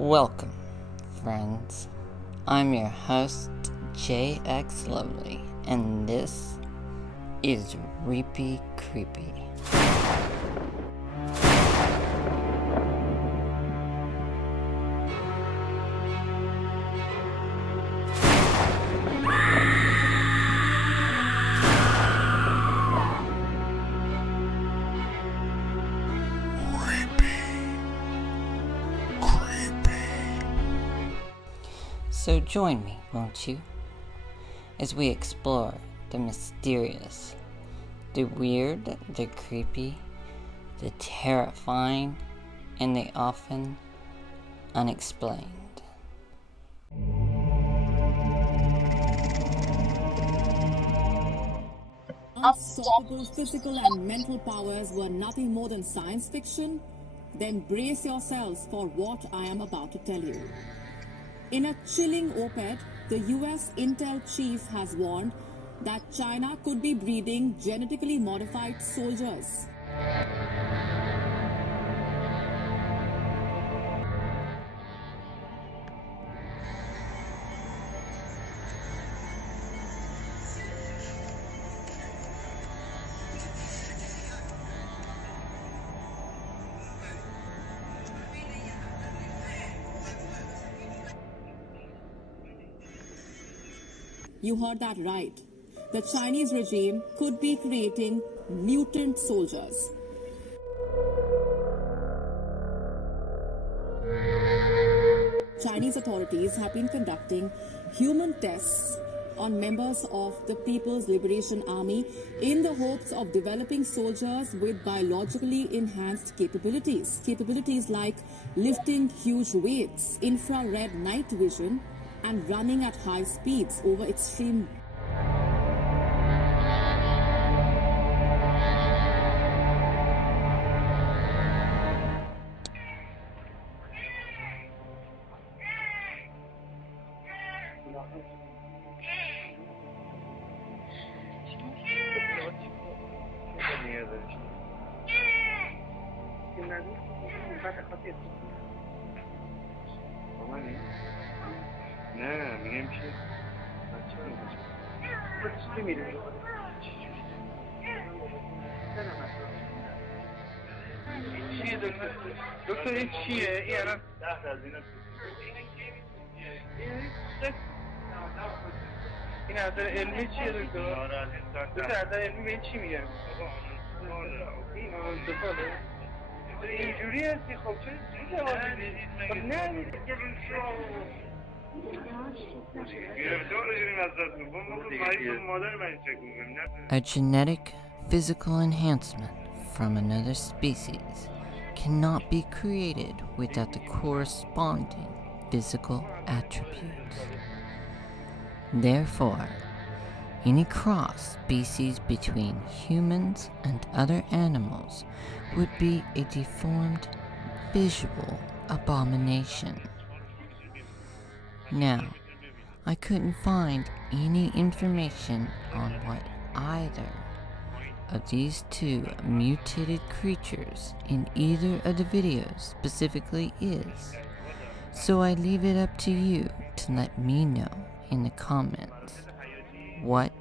Welcome, friends. I'm your host, JX Lovely, and this is Reapy Creepy. So join me, won't you, as we explore the mysterious, the weird, the creepy, the terrifying, and the often unexplained. Unstoppable physical and mental powers were nothing more than science fiction? Then brace yourselves for what I am about to tell you. In a chilling op-ed, the US Intel chief has warned that China could be breeding genetically modified soldiers. You heard that right. The Chinese regime could be creating mutant soldiers. Chinese authorities have been conducting human tests on members of the People's Liberation Army in the hopes of developing soldiers with biologically enhanced capabilities. Capabilities like lifting huge weights, infrared night vision, and running at high speeds over extreme. نه میگم که بچه رو چی میره چیه دکتر این چیه؟ این الان 10 از اینا این نظر علمی چیه دکتر؟ دکتر نظر علمی به این چی میگن؟ این آنتفاله؟ اینجوری هستی خب چه جواب میدی؟ نه A genetic, physical enhancement from another species cannot be created without the corresponding physical attributes. Therefore, any cross species between humans and other animals would be a deformed visual abomination. Now, I couldn't find any information on what either of these two mutated creatures in either of the videos specifically is, so I leave it up to you to let me know in the comments. What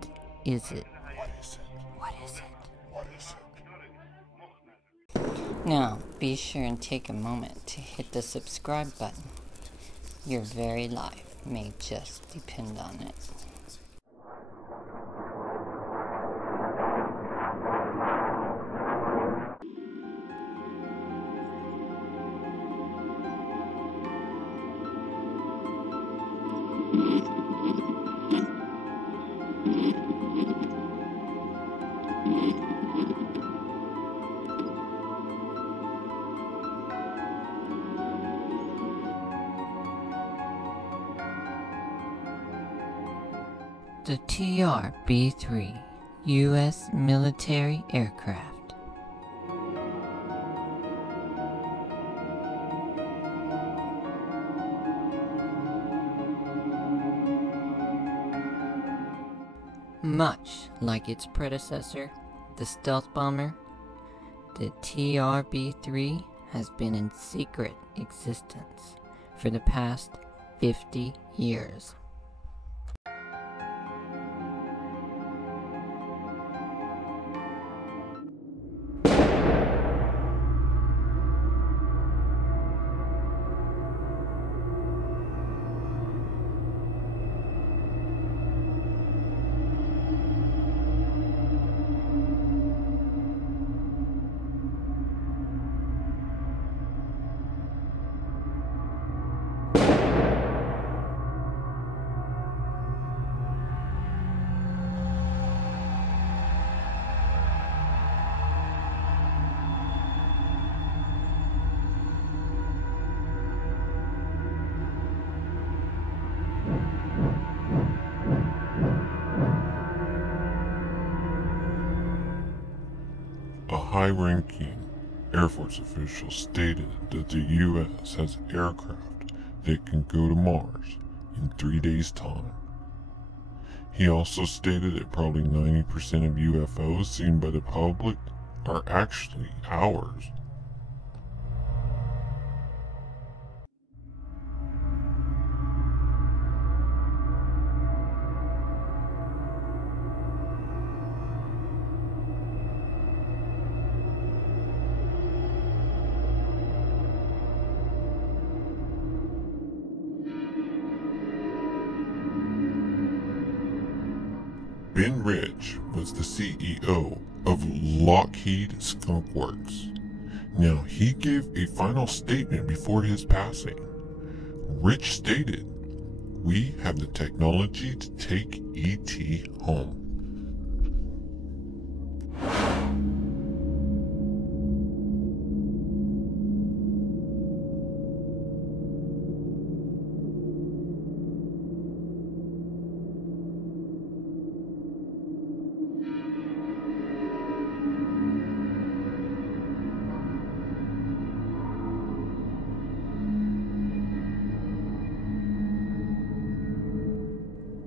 is it? What is it? Now, be sure and take a moment to hit the subscribe button. Your very life may just depend on it. The TR-B3 U.S. military aircraft. Much like its predecessor, the stealth bomber, the TR-B3 has been in secret existence for the past 50 years. A high-ranking Air Force official stated that the U.S. has aircraft that can go to Mars in 3 days' time. He also stated that probably 90% of UFOs seen by the public are actually ours. Ben Rich was the CEO of Lockheed Skunk Works. Now, he gave a final statement before his passing. Rich stated, "We have the technology to take ET home."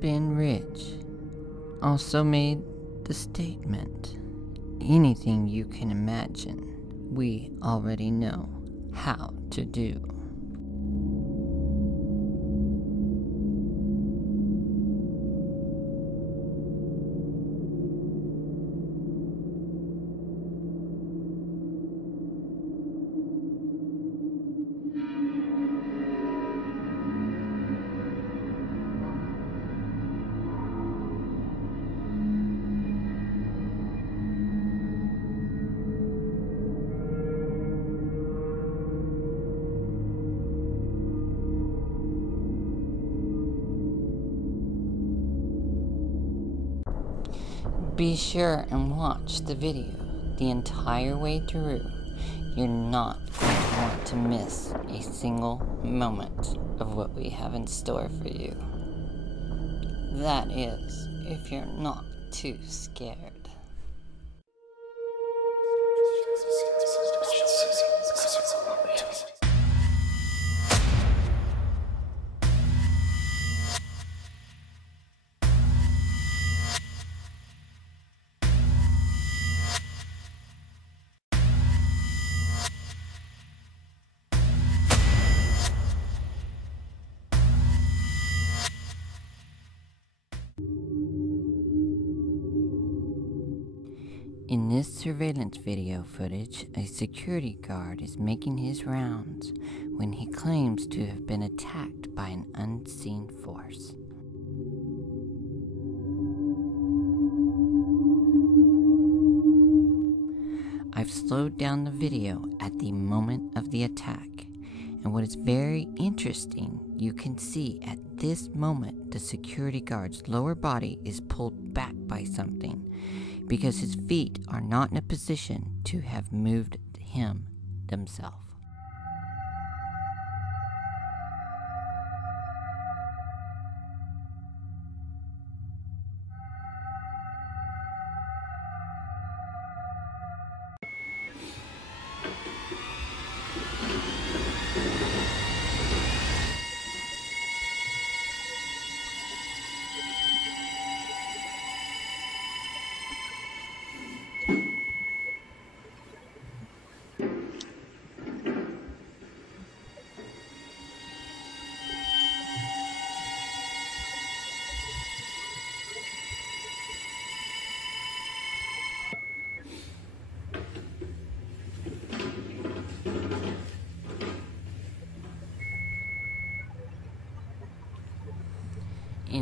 Ben Rich also made the statement, "Anything you can imagine, we already know how to do." Be sure and watch the video the entire way through. You're not going to want to miss a single moment of what we have in store for you. That is, if you're not too scared. In this surveillance video footage, a security guard is making his rounds when he claims to have been attacked by an unseen force. I've slowed down the video at the moment of the attack, and what is very interesting, you can see at this moment the security guard's lower body is pulled back by something, because his feet are not in a position to have moved him themselves.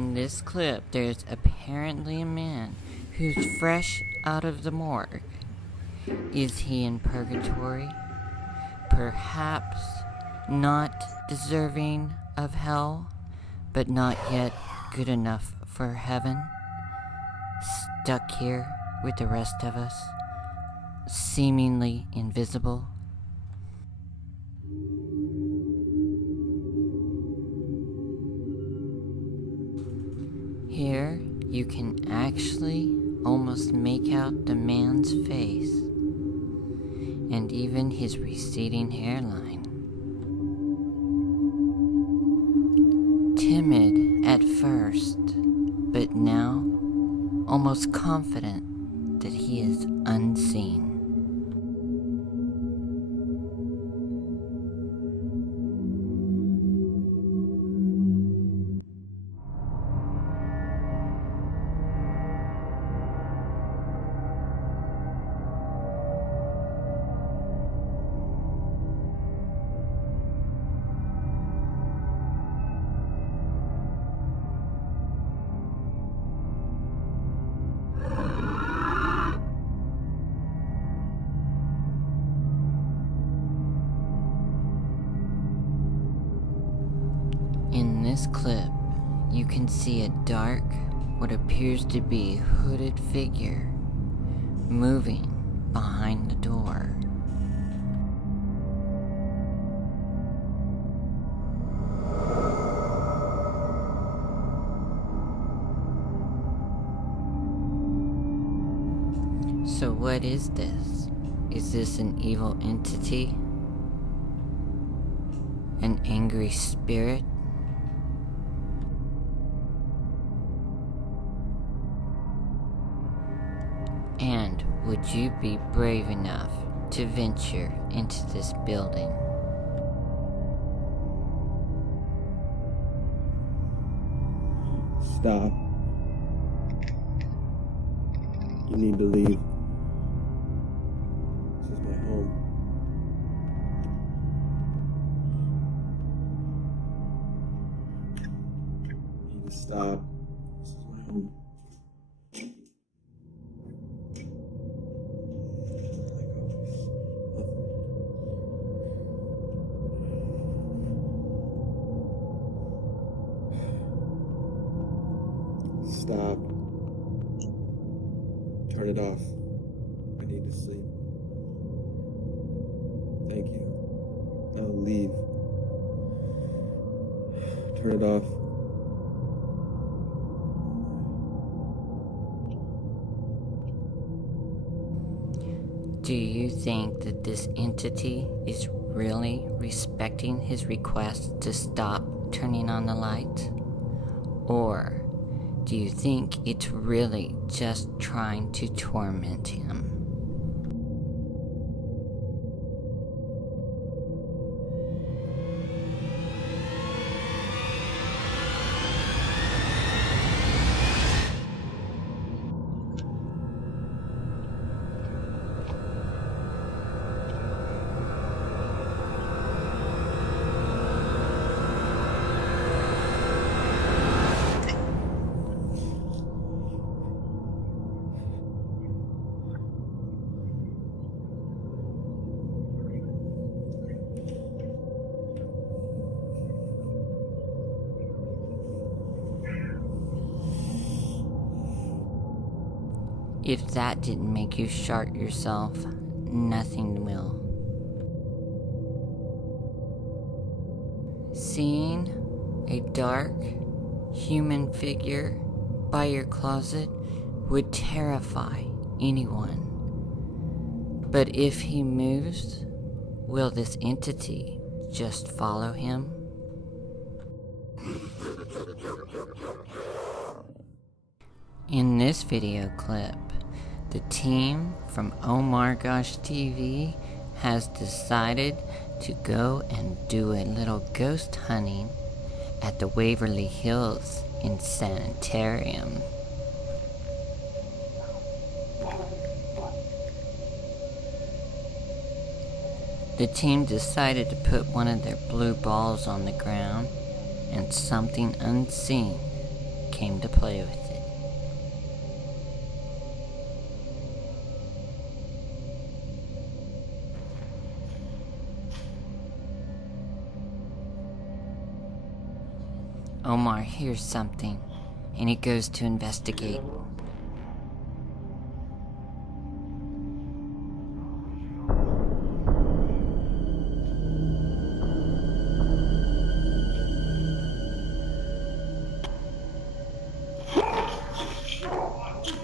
In this clip, there's apparently a man who's fresh out of the morgue. Is he in purgatory? Perhaps not deserving of hell, but not yet good enough for heaven? Stuck here with the rest of us, seemingly invisible? Here, you can actually almost make out the man's face, and even his receding hairline. Timid at first, but now almost confident that he is unseen. In this clip, you can see a dark, what appears to be hooded figure moving behind the door. So what is this? Is this an evil entity? An angry spirit? And would you be brave enough to venture into this building? Stop. You need to leave. This is my home. You need to stop. This is my home. Stop. Turn it off. I need to sleep. Thank you. Now leave. Turn it off. Do you think that this entity is really respecting his request to stop turning on the light? Or do you think it's really just trying to torment him? If that didn't make you shart yourself, nothing will. Seeing a dark human figure by your closet would terrify anyone. But if he moves, will this entity just follow him? In this video clip, the team from Oh My Gosh TV has decided to go and do a little ghost hunting at the Waverly Hills Sanitarium. The team decided to put one of their blue balls on the ground, and something unseen came to play with it. Omar hears something, and he goes to investigate.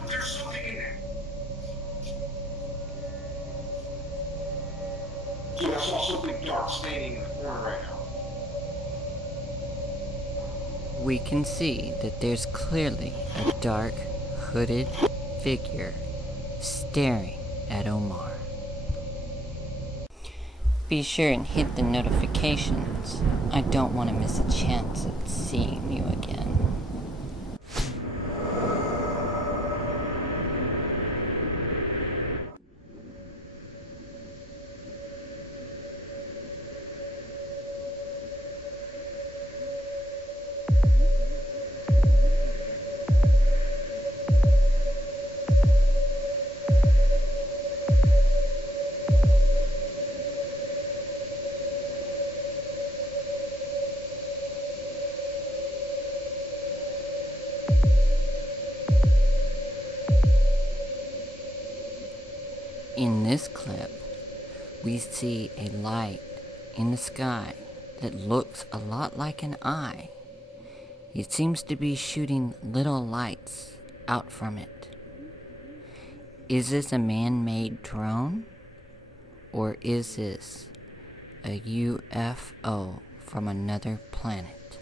There's something in there. Dude, I saw something dark standing in the corner right now. We can see that there's clearly a dark, hooded figure staring at Omar. Be sure and hit the notifications. I don't want to miss a chance at seeing you again. In this clip, we see a light in the sky that looks a lot like an eye. It seems to be shooting little lights out from it. Is this a man-made drone? Or is this a UFO from another planet?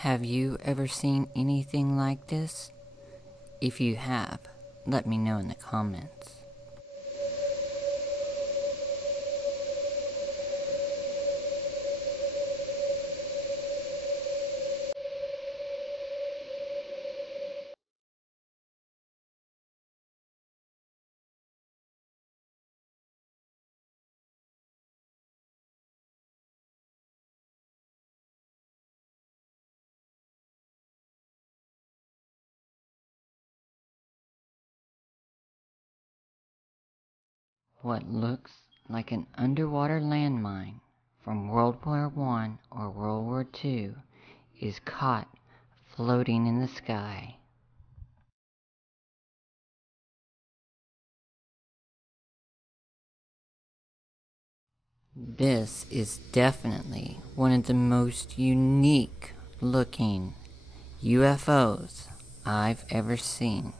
Have you ever seen anything like this? If you have, let me know in the comments. What looks like an underwater landmine from World War I or World War II is caught floating in the sky. This is definitely one of the most unique looking UFOs I've ever seen.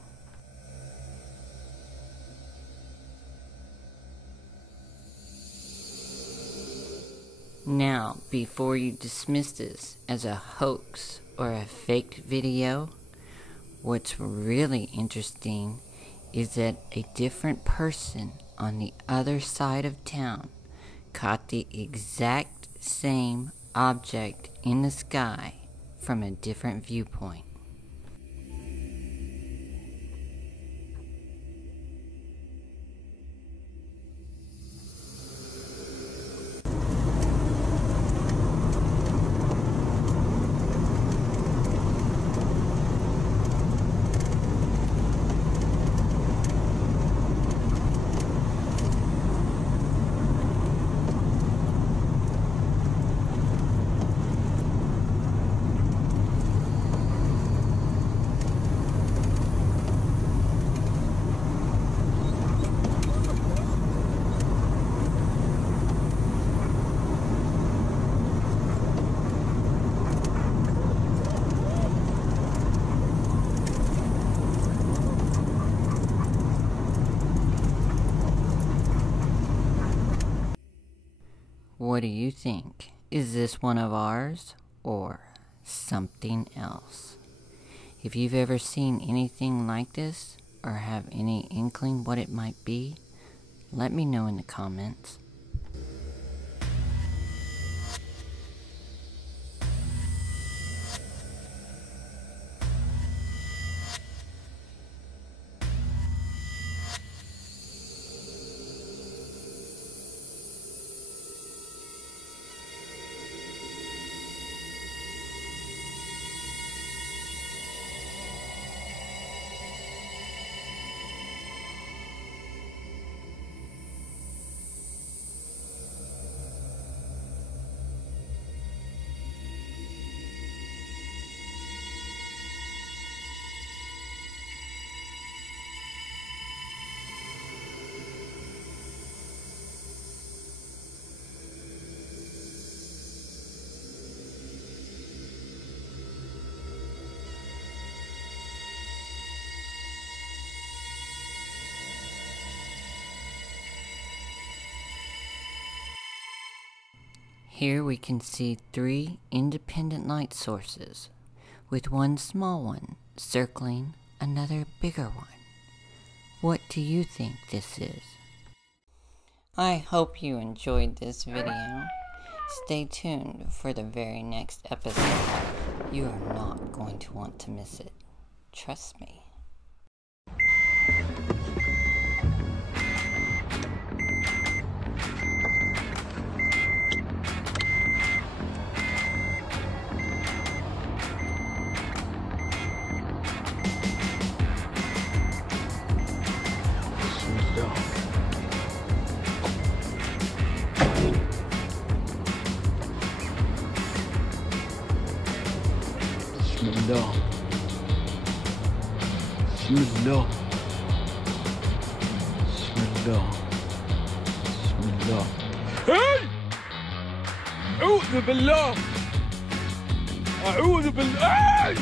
Now, before you dismiss this as a hoax or a faked video, what's really interesting is that a different person on the other side of town caught the exact same object in the sky from a different viewpoint. What do you think? Is this one of ours or something else? If you've ever seen anything like this or have any inkling what it might be, let me know in the comments. Here we can see 3 independent light sources, with one small one circling another bigger one. What do you think this is? I hope you enjoyed this video. Stay tuned for the very next episode. You are not going to want to miss it. Trust me. Bismillah. Bismillah. Bismillah. Bismillah. Hey! أعوذ بالله. أعوذ بالله.